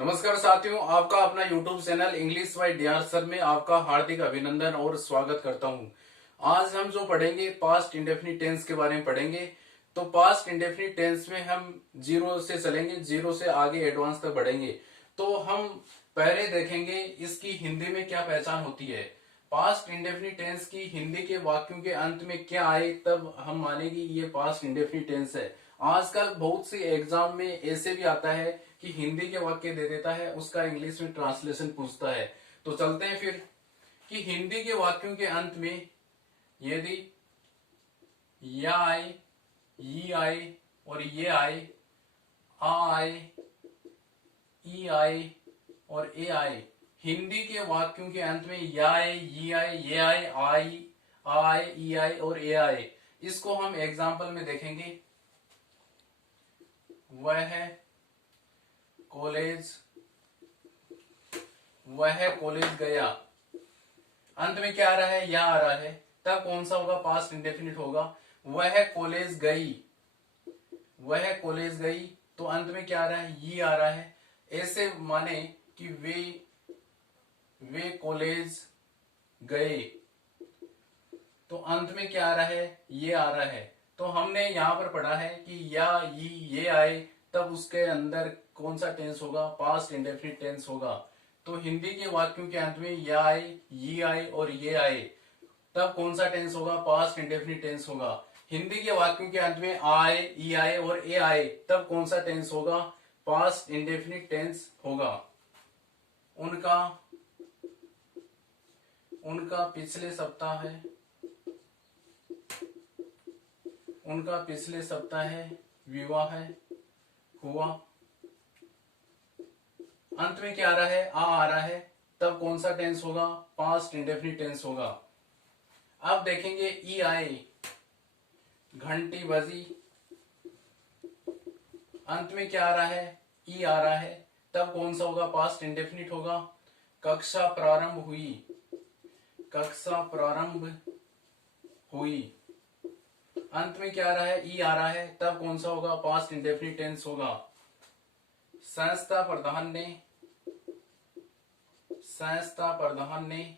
नमस्कार साथियों, आपका अपना YouTube channel English by DR sir में आपका हार्दिक अभिनंदन और स्वागत करता हूं। आज हम जो पढ़ेंगे पास्ट इंडेफिनिट टेंस के बारे में पढ़ेंगे। तो पास्ट इंडेफिनिट टेंस में हम जीरो से चलेंगे, जीरो से आगे एडवांस तक बढ़ेंगे। तो हम पहले देखेंगे इसकी हिंदी में क्या पहचान होती है। पास्ट इंडेफिनिट टेंस की हिंदी के वाक्यों के अंत में क्या आए तब हम मानेंगे ये पास्ट इंडेफिनिट टेंस है। आजकल बहुत सी एग्जाम में ऐसे भी आता है कि हिंदी के वाक्य दे देता है, उसका इंग्लिश में ट्रांसलेशन पूछता है। तो चलते हैं फिर कि हिंदी के वाक्यों के अंत में यदि या आए, ये आए और ये आए, आ आए, ई आए और ए आए, हिंदी के वाक्यों के अंत में या आए, ये आए, ये आए, आई, आए, ई आए और ए आए, इसको हम एग्जाम्पल में देखेंगे। वह कॉलेज गया। अंत में क्या आ रहा है? या आ रहा है, तब कौन सा होगा? पास्ट इंडेफिनिट होगा। वह कॉलेज गई, वह कॉलेज गई, तो अंत में क्या आ रहा है? ये आ रहा है। ऐसे माने कि वे कॉलेज गए, तो अंत में क्या आ रहा है? ये आ रहा है। तो हमने यहां पर पढ़ा है कि या ये आए, तब उसके अंदर कौन सा टेंस होगा? पास्ट इंडेफिनिट टेंस होगा। तो हिंदी के वाक्यों के अंत में या आए, ये आए और ये आए, तब कौन सा टेंस होगा? पास्ट इंडेफिनिट टेंस होगा। हिंदी के वाक्यों के अंत में आए, ई आए और ए आए, तब कौन सा टेंस होगा? पास्ट इंडेफिनिट टेंस होगा। उनका पिछले सप्ताह विवाह हुआ। अंत में क्या आ रहा है? आ रहा है, तब कौन सा टेंस होगा? पास्ट इंडेफिनिट टेंस होगा। अब देखेंगे ई आए, घंटी बजी। अंत में क्या आ रहा है? ई आ रहा है, तब कौन सा होगा? पास्ट इंडेफिनिट होगा। कक्षा प्रारंभ हुई। अंत में क्या आ रहा है? ई आ रहा है, तब कौन सा होगा? पास्ट इंडेफिनिट टेंस होगा। संस्था प्रधान ने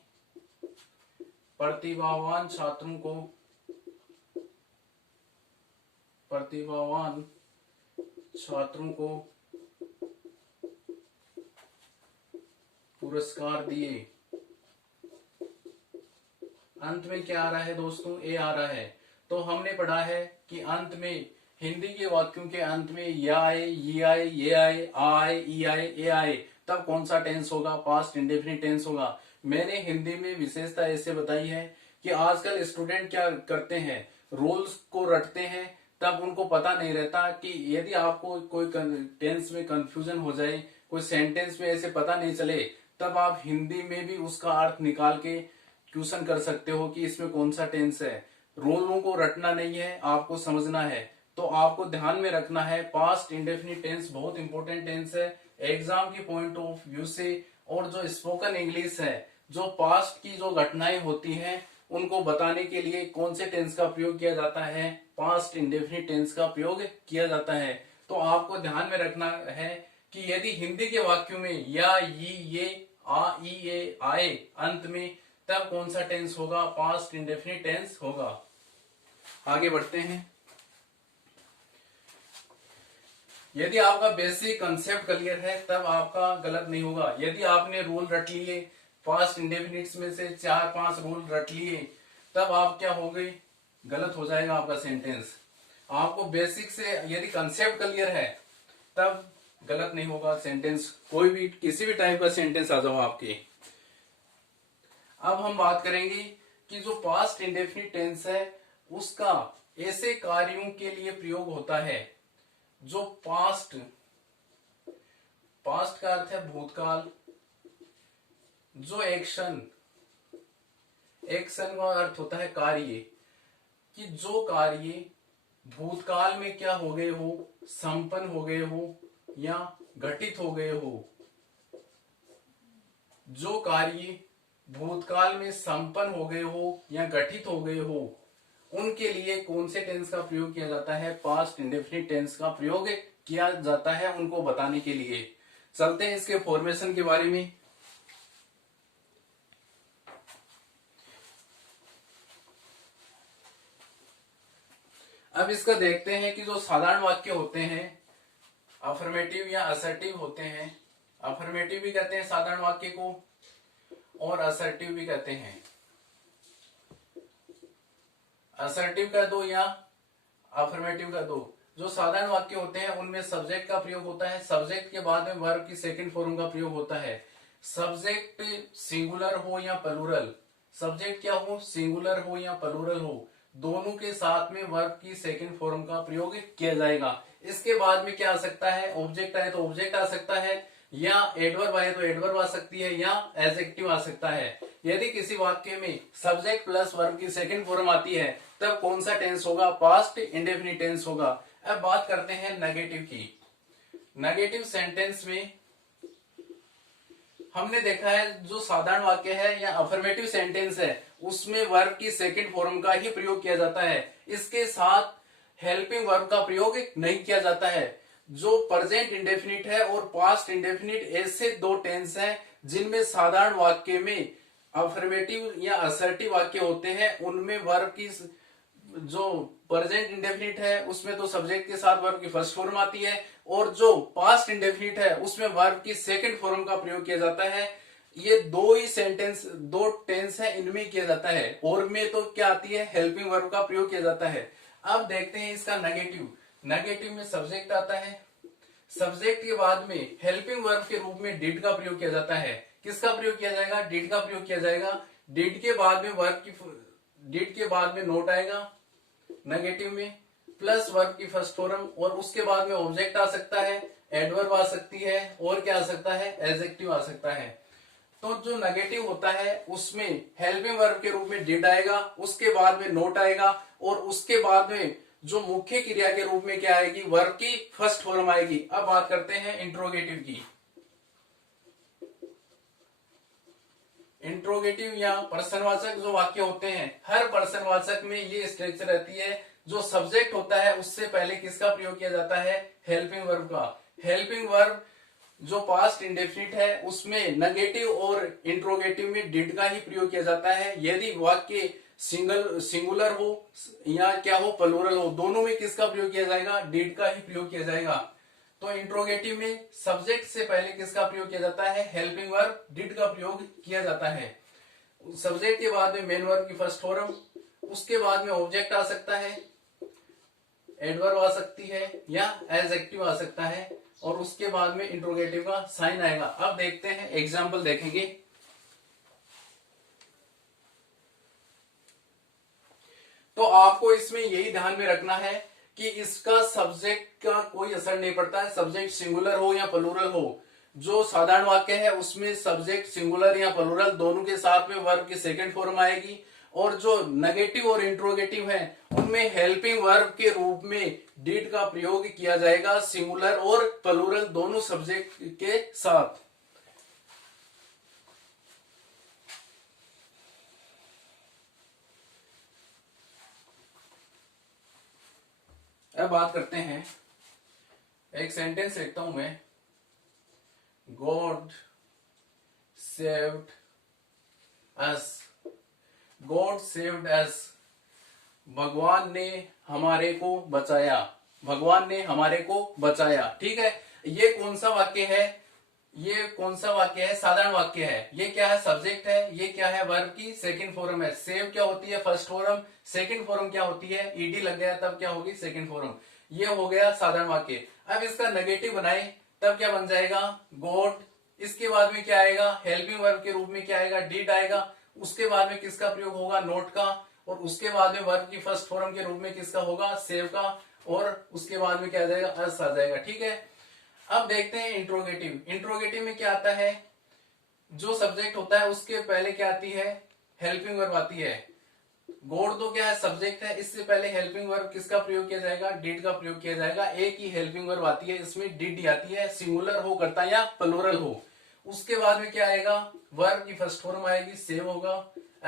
प्रतिभावान छात्रों को पुरस्कार दिए। अंत में क्या आ रहा है दोस्तों? ए आ रहा है। तो हमने पढ़ा है कि अंत में हिंदी के वाक्यों के अंत में या आए, ये आए, ये आए, आए, ई आए, ए आए, तब कौन सा टेंस होगा? पास्ट इंडेफिनिट टेंस होगा। मैंने हिंदी में विशेषता ऐसे बताई है कि आजकल स्टूडेंट क्या करते हैं, रूल्स को रटते हैं, तब उनको पता नहीं रहता कि यदि आपको कोई टेंस में कंफ्यूजन हो जाए, कोई सेंटेंस में ऐसे पता नहीं चले, तब आप हिंदी में भी उसका अर्थ निकाल के क्वेश्चन कर सकते हो कि इसमें कौन सा टेंस है। रूलों को रटना नहीं है, आपको समझना है। तो आपको ध्यान में रखना है, पास्ट इंडेफिनिट टेंस बहुत इंपॉर्टेंट टेंस है एग्जाम के पॉइंट ऑफ व्यू से। और जो स्पोकन इंग्लिश है, जो पास्ट की जो घटनाएं होती हैं, उनको बताने के लिए कौन से टेंस का प्रयोग किया जाता है? पास्ट इंडेफिनिट टेंस का प्रयोग किया जाता है। तो आपको ध्यान में रखना है कि यदि हिंदी के वाक्यों में या, ये, आ, ई, ए आए अंत में, तब कौन सा टेंस होगा? पास्ट इंडेफिनिट टेंस होगा। आगे बढ़ते हैं। यदि आपका बेसिक कंसेप्ट क्लियर है, तब आपका गलत नहीं होगा। यदि आपने रूल रट लिए, पास्ट इंडेफिनिट्स में से 4-5 रूल रट लिए, तब आप क्या हो गए? गलत हो जाएगा आपका सेंटेंस। आपको बेसिक से यदि कंसेप्ट क्लियर है, तब गलत नहीं होगा सेंटेंस। कोई भी किसी भी टाइप का सेंटेंस आ जाओ आपके। अब हम बात करेंगे कि जो पास्ट इंडेफिनिट टेंस है, उसका ऐसे कार्यों के लिए प्रयोग होता है जो पास्ट का अर्थ है भूतकाल। जो एक्शन का अर्थ होता है कार्य, कि जो कार्य भूतकाल में क्या हो गए हो? संपन्न हो गए हो या घटित हो गए हो। जो कार्य भूतकाल में संपन्न हो गए हो या घटित हो गए हो, उनके लिए कौन से टेंस का प्रयोग किया जाता है? पास्ट इंडेफिनिट टेंस का प्रयोग किया जाता है उनको बताने के लिए। चलते हैं इसके फॉर्मेशन के बारे में। अब इसका देखते हैं कि जो साधारण वाक्य होते हैं अफर्मेटिव या असर्टिव होते हैं। अफर्मेटिव भी कहते हैं साधारण वाक्य को और असर्टिव भी कहते हैं। असर्टिव का दो या अफर्मेटिव का दो। जो साधारण वाक्य होते हैं उनमें सब्जेक्ट का प्रयोग होता है, सब्जेक्ट के बाद में वर्ब की सेकंड फॉर्म का प्रयोग होता है। सब्जेक्ट सिंगुलर हो या प्लूरल, सब्जेक्ट क्या हो, सिंगुलर हो या प्लूरल हो, दोनों के साथ में वर्ब की सेकंड फॉर्म का प्रयोग किया जाएगा। इसके बाद में क्या आ सकता है, ऑब्जेक्ट आए तो ऑब्जेक्ट आ सकता है, या एडवर्ब आए तो एडवर्ब आ सकती है, या एडजेक्टिव आ सकता है। यदि किसी वाक्य में सब्जेक्ट प्लस वर्ब की सेकंड फॉर्म आती है तब कौन सा टेंस होगा, पास्ट इंडेफिनिट टेंस होगा। अब बात करते हैं नेगेटिव की। नेगेटिव सेंटेंस में हमने देखा है जो साधारण वाक्य है या अफर्मेटिव सेंटेंस है उसमें वर्ब की सेकंड फॉर्म का ही प्रयोग किया जाता है, इसके साथ हेल्पिंग वर्ब का प्रयोग नहीं किया जाता है। जो प्रेजेंट इंडेफिनिट है और पास्ट इंडेफिनिट ऐसे दो टेंस हैं जिनमें साधारण वाक्य में अफर्मेटिव या असर्टिव वाक्य होते हैं, उनमें वर्ब की जो प्रेजेंट इंडेफिनिट है उसमें तो सब्जेक्ट के साथ वर्ब की फर्स्ट फॉर्म आती है, और जो पास्ट इंडेफिनिट है उसमें वर्ब की सेकंड फॉर्म का प्रयोग किया जाता है। ये दो ही सेंटेंस, दो टेंस है, इनमें किया जाता है, और में तो क्या आती है, हेल्पिंग वर्ब का प्रयोग किया जाता है। अब देखते हैं इसका नेगेटिव। नेगेटिव में सब्जेक्ट आता है, सब्जेक्ट के बाद में हेल्पिंग वर्ब के रूप में डिड का प्रयोग किया जाता है। किसका प्रयोग किया जाएगा, डिड का प्रयोग किया जाएगा। डिड के बाद में वर्ब की, डिड के बाद में नोट आएगा नेगेटिव में, प्लस वर्ब की फर्स्ट फॉर्म, और उसके बाद में ऑब्जेक्ट आ सकता है, एडवर्ब आ सकती है, और क्या आ सकता है, एडजेक्टिव आ सकता है। तो जो नेगेटिव होता है उसमें हेल्पिंग वर्ब के रूप में डिड आएगा, उसके बाद में नोट आएगा, और उसके बाद में जो मुख्य क्रिया के रूप में क्या आएगी, वर्ब की फर्स्ट फॉर्म आएगी। अब बात करते हैं इंट्रोगेटिव की। इंट्रोगेटिव या प्रश्नवाचक जो वाक्य होते हैं, हर प्रश्नवाचक में ये स्ट्रक्चर रहती है, जो सब्जेक्ट होता है उससे पहले किसका प्रयोग किया जाता है, हेल्पिंग वर्ब का। हेल्पिंग वर्ब जो पास्ट इंडेफिनिट है उसमें नेगेटिव और इंट्रोगेटिव में डिड का ही प्रयोग किया जाता है। यदि वाक्य सिंगुलर हो या क्या हो, प्लूरल हो, दोनों में किसका प्रयोग किया जाएगा, डिड का ही प्रयोग किया जाएगा। तो इंट्रोगेटिव में सब्जेक्ट से पहले किसका प्रयोग किया जाता है, हेल्पिंग वर्ब डिड का प्रयोग किया जाता है। सब्जेक्ट के बाद में मेन वर्ब की फर्स्ट फॉर्म, उसके बाद में ऑब्जेक्ट आ सकता है, एडवर्ब आ सकती है, या एडजेक्टिव आ सकता है, और उसके बाद में इंट्रोगेटिव का साइन आएगा। अब देखते हैं, एग्जाम्पल देखेंगे। तो आपको इसमें यही ध्यान में रखना है कि इसका सब्जेक्ट का कोई असर नहीं पड़ता है, सब्जेक्ट सिंगुलर हो या प्लूरल हो। जो साधारण वाक्य है उसमें सब्जेक्ट सिंगुलर या प्लूरल दोनों के साथ में वर्ब की सेकंड फॉर्म आएगी, और जो नेगेटिव और इंट्रोगेटिव है उनमें हेल्पिंग वर्ब के रूप में डिड का प्रयोग किया जाएगा, सिंगुलर और प्लूरल दोनों सब्जेक्ट के साथ। अब बात करते हैं, एक सेंटेंस लिखता हूं मैं, God saved us. God saved us, भगवान ने हमारे को बचाया, भगवान ने हमारे को बचाया। ठीक है, ये कौन सा वाक्य है, ये कौन सा वाक्य है, साधारण वाक्य है। ये क्या है, सब्जेक्ट है, ये क्या है, वर्ब की सेकंड फॉर्म है। सेव क्या होती है, फर्स्ट फॉर्म, सेकंड फॉर्म क्या होती है, ईडी लग गया तब क्या होगी, सेकंड फॉर्म। ये हो गया साधारण वाक्य। अब इसका नेगेटिव बनाए तब क्या बन जाएगा, गॉड। इसके बाद में क्या आएगा, हेल्पिंग वर्ब के रूप में क्या आएगा, डिड आएगा। उसके बाद में किसका प्रयोग होगा, नोट का, और उसके बाद में वर्ब की फर्स्ट फॉर्म के रूप में किसका होगा, सेव का, और उसके बाद में क्या आ जाएगा, अस आ जाएगा। ठीक है, अब देखते हैं इंट्रोगेटिव। इंट्रोगेटिव में क्या आता है, जो सब्जेक्ट होता है उसके पहले क्या आती है, हेल्पिंग वर्ब आती है। गॉड तो क्या है, सब्जेक्ट है, इससे पहले हेल्पिंग वर्ब किसका प्रयोग किया जाएगा, डिड का प्रयोग किया जाएगा। एक ही हेल्पिंग वर्ब आती है, इसमें डिड ही आती है, सिंगुलर हो करता या प्लूरल हो। उसके बाद में क्या आएगा, वर्ब की फर्स्ट फॉर्म आएगी, सेव होगा,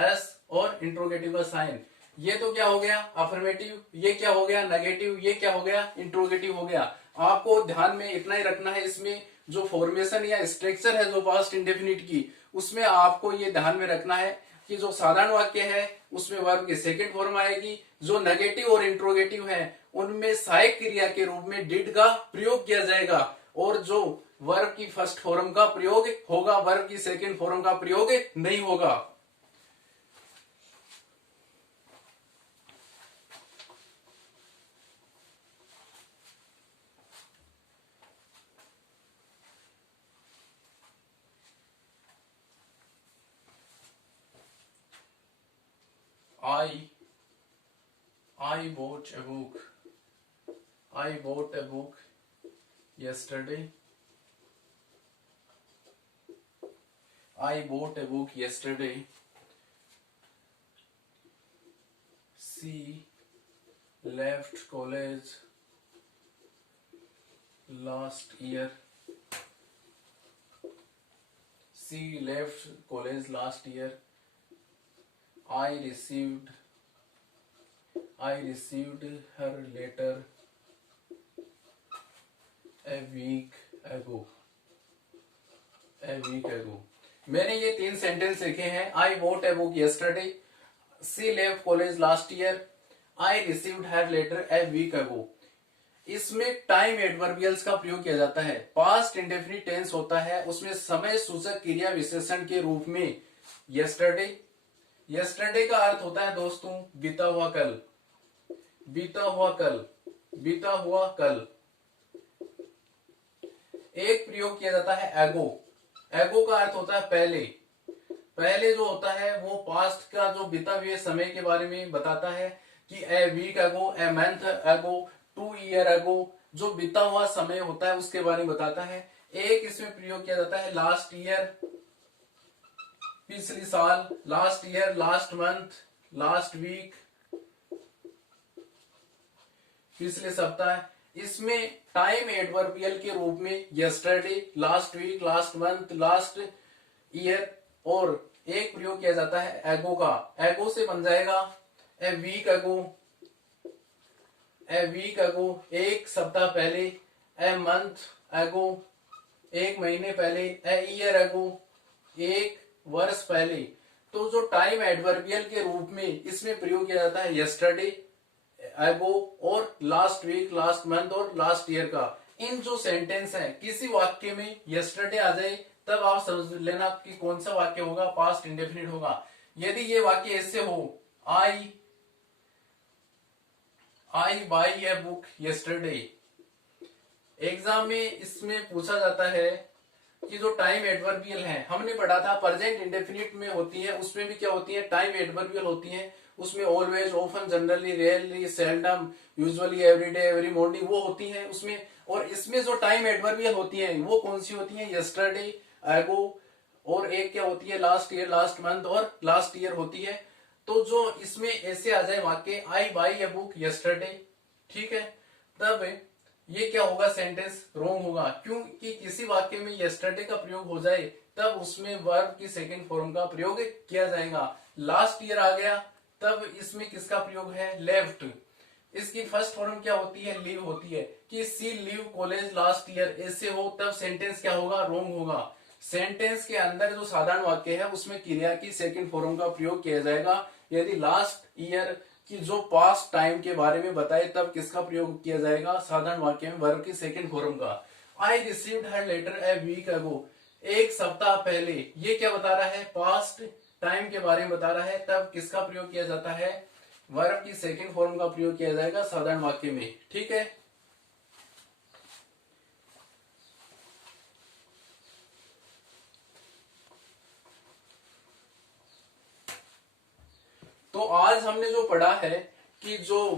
एस, और इंट्रोगेटिव का साइन। ये तो क्या हो गया, अफर्मेटिव। ये क्या हो गया, नेगेटिव। ये क्या हो गया, इंट्रोगेटिव हो गया। आपको ध्यान में इतना ही रखना है, इसमें जो फॉर्मेशन या स्ट्रक्चर है जो पास्ट इंडेफिनिट की, उसमें आपको ये ध्यान में रखना है कि जो साधारण वाक्य है उसमें वर्ब की सेकंड फॉर्म आएगी, जो नेगेटिव और इंट्रोगेटिव है उनमें सहायक क्रिया के रूप में डिड का प्रयोग किया जाएगा, और जो वर्ब की फर्स्ट फॉर्म का प्रयोग होगा वर्ब की सेकंड फॉर्म का प्रयोग नहीं होगा। I bought a book. I bought a book yesterday. I bought a book yesterday. She left college last year. She left college last year. I received her letter a week ago. मैंने ये 3 sentence लिखे हैं। I bought a book yesterday. She left college last year. I received her letter a week ago. इसमें time adverbials का प्रयोग किया जाता है। पास्ट इंडेफिनिट टेंस होता है, उसमें समय सूचक क्रिया विशेषण के रूप में yesterday। yesterday का अर्थ होता है दोस्तों बीता हुआ कल, बीता हुआ कल, बीता हुआ कल। एक प्रयोग किया जाता है एगो। एगो का अर्थ होता है पहले। पहले जो होता है वो पास्ट का जो बीता हुए समय के बारे में बताता है कि ए वीक एगो, ए मंथ एगो, 2 ईयर एगो, जो बीता हुआ समय होता है उसके बारे में बताता है। एक इसमें प्रयोग किया जाता है लास्ट ईयर, पिछली साल, last year, last month, last week, पिछले सप्ताह। इसमें टाइम एडवर्बियल के रूप में yesterday, last week, last month, last year, और एक प्रयोग किया जाता है एगो का। एगो से बन जाएगा ए वीक एगो, ए वीक एगो, एक सप्ताह पहले, ए मंथ एगो, एक महीने पहले, ए ईयर एगो, एक वर्ष पहले। तो जो टाइम एडवर्बियल के रूप में इसमें प्रयोग किया जाता है यस्टरडे, एगो और लास्ट वीक, लास्ट मंथ और लास्ट ईयर का। इन जो सेंटेंस है किसी वाक्य में यस्टरडे आ जाए तब आप समझ लेना कि कौन सा वाक्य होगा, पास्ट इंडेफिनिट होगा। यदि ये वाक्य ऐसे हो, I buy a book yesterday, exam में इसमें पूछा जाता है कि जो टाइम एडवर्बियल है, हमने पढ़ा था प्रेजेंट इंडेफिनिट में होती है, उसमें भी क्या होती है टाइम एडवर्बियल होती है। उसमें always, often, generally, rarely, seldom, usually, everyday, every morning वो होती है उसमें। और इसमें जो टाइम एडवर्बियल होती है वो कौन सी होती है, यस्टरडे, एगो, और एक क्या होती है लास्ट ईयर, लास्ट मंथ और लास्ट ईयर होती है। तो जो इसमें ऐसे आ जाए वाक्य आई बाई ए बुक यस्टरडे, ठीक है, तब ये क्या होगा, सेंटेंस रॉन्ग होगा। क्योंकि किसी वाक्य में यस्टरडे का प्रयोग हो जाए तब उसमें वर्ब की सेकंड फॉर्म का प्रयोग किया जाएगा। लास्ट ईयर आ गया तब इसमें किसका प्रयोग है, लेफ्ट। इसकी फर्स्ट फॉर्म क्या होती है, लीव होती है, कि सी लीव कॉलेज लास्ट ईयर, ऐसे हो तब सेंटेंस क्या होगा, रॉन्ग होगा। सेंटेंस के अंदर जो साधारण वाक्य है उसमें क्रिया की सेकंड फॉर्म का प्रयोग किया जाएगा। यदि लास्ट ईयर की जो पास्ट टाइम के बारे में बताए तब किसका प्रयोग किया जाएगा, साधारण वाक्य में वर्ब की सेकंड फॉर्म का। I received her letter a week ago, एक सप्ताह पहले, ये क्या बता रहा है, पास्ट टाइम के बारे में बता रहा है, तब किसका प्रयोग किया जाता है, वर्ब की सेकंड फॉर्म का प्रयोग किया जाएगा साधारण वाक्य में, ठीक है। तो आज हमने जो पढ़ा है कि जो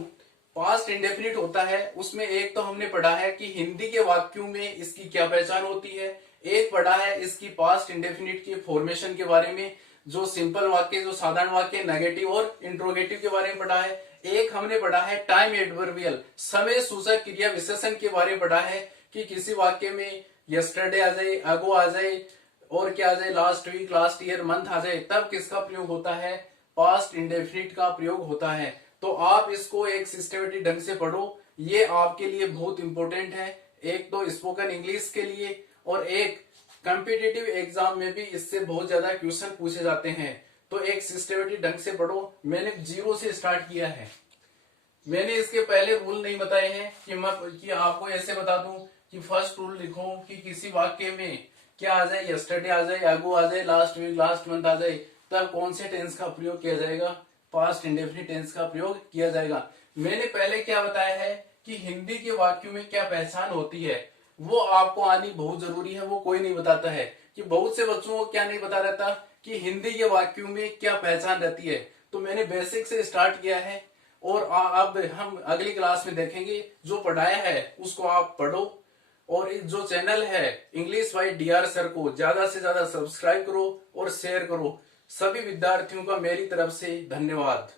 पास्ट इंडेफिनिट होता है उसमें एक तो हमने पढ़ा है कि हिंदी के वाक्यों में इसकी क्या पहचान होती है, एक पढ़ा है इसकी पास्ट इंडेफिनिट की फॉर्मेशन के बारे में, जो सिंपल वाक्य, जो साधारण वाक्य, नेगेटिव और इंट्रोगेटिव के बारे में पढ़ा है। एक हमने पढ़ा है टाइम एडवर्बियल, समय सूचक क्रिया विशेषण के बारे में पढ़ा है कि किसी वाक्य में यस्टरडे आ जाए, अगो आ जाए, और क्या आ जाए, last week, last year, month आ जाए, तब किसका प्रयोग होता है, पास्ट इंडेफिनिट का प्रयोग होता है। तो आप इसको एक सिस्टमेटिक ढंग से पढ़ो, ये आपके लिए बहुत इंपॉर्टेंट है, एक तो स्पोकन इंग्लिश के लिए और एक कॉम्पिटिटिव एग्जाम में भी इससे बहुत ज्यादा क्वेश्चन पूछे जाते हैं। तो एक सिस्टमेटिक ढंग से पढ़ो। मैंने जीरो से स्टार्ट किया है। मैंने इसके पहले रूल नहीं बताए हैं कि आपको ऐसे बता दूं कि फर्स्ट रूल लिखो कि किसी वाक्य में क्या आ जाए, यस्टरडे आ जाए, अगो आ जाए, लास्ट वीक, लास्ट मंथ आ जाए, तब कौन से टेंस का प्रयोग किया जाएगा, पास्ट इंडेफिनिट टेंस का प्रयोग किया जाएगा। मैंने पहले क्या बताया है कि हिंदी के वाक्यों में क्या पहचान होती है, वो आपको आनी बहुत जरूरी है। वो कोई नहीं बताता है कि बहुत से बच्चों को क्या नहीं बता रहता कि हिंदी के वाक्यों में क्या पहचान रहती है। तो मैंने बेसिक से स्टार्ट किया है और अब हम अगली क्लास में देखेंगे। जो पढ़ाया है उसको आप पढ़ो और जो चैनल है इंग्लिश बाय DR सर को ज्यादा से ज्यादा सब्सक्राइब करो और शेयर करो। सभी विद्यार्थियों का मेरी तरफ से धन्यवाद।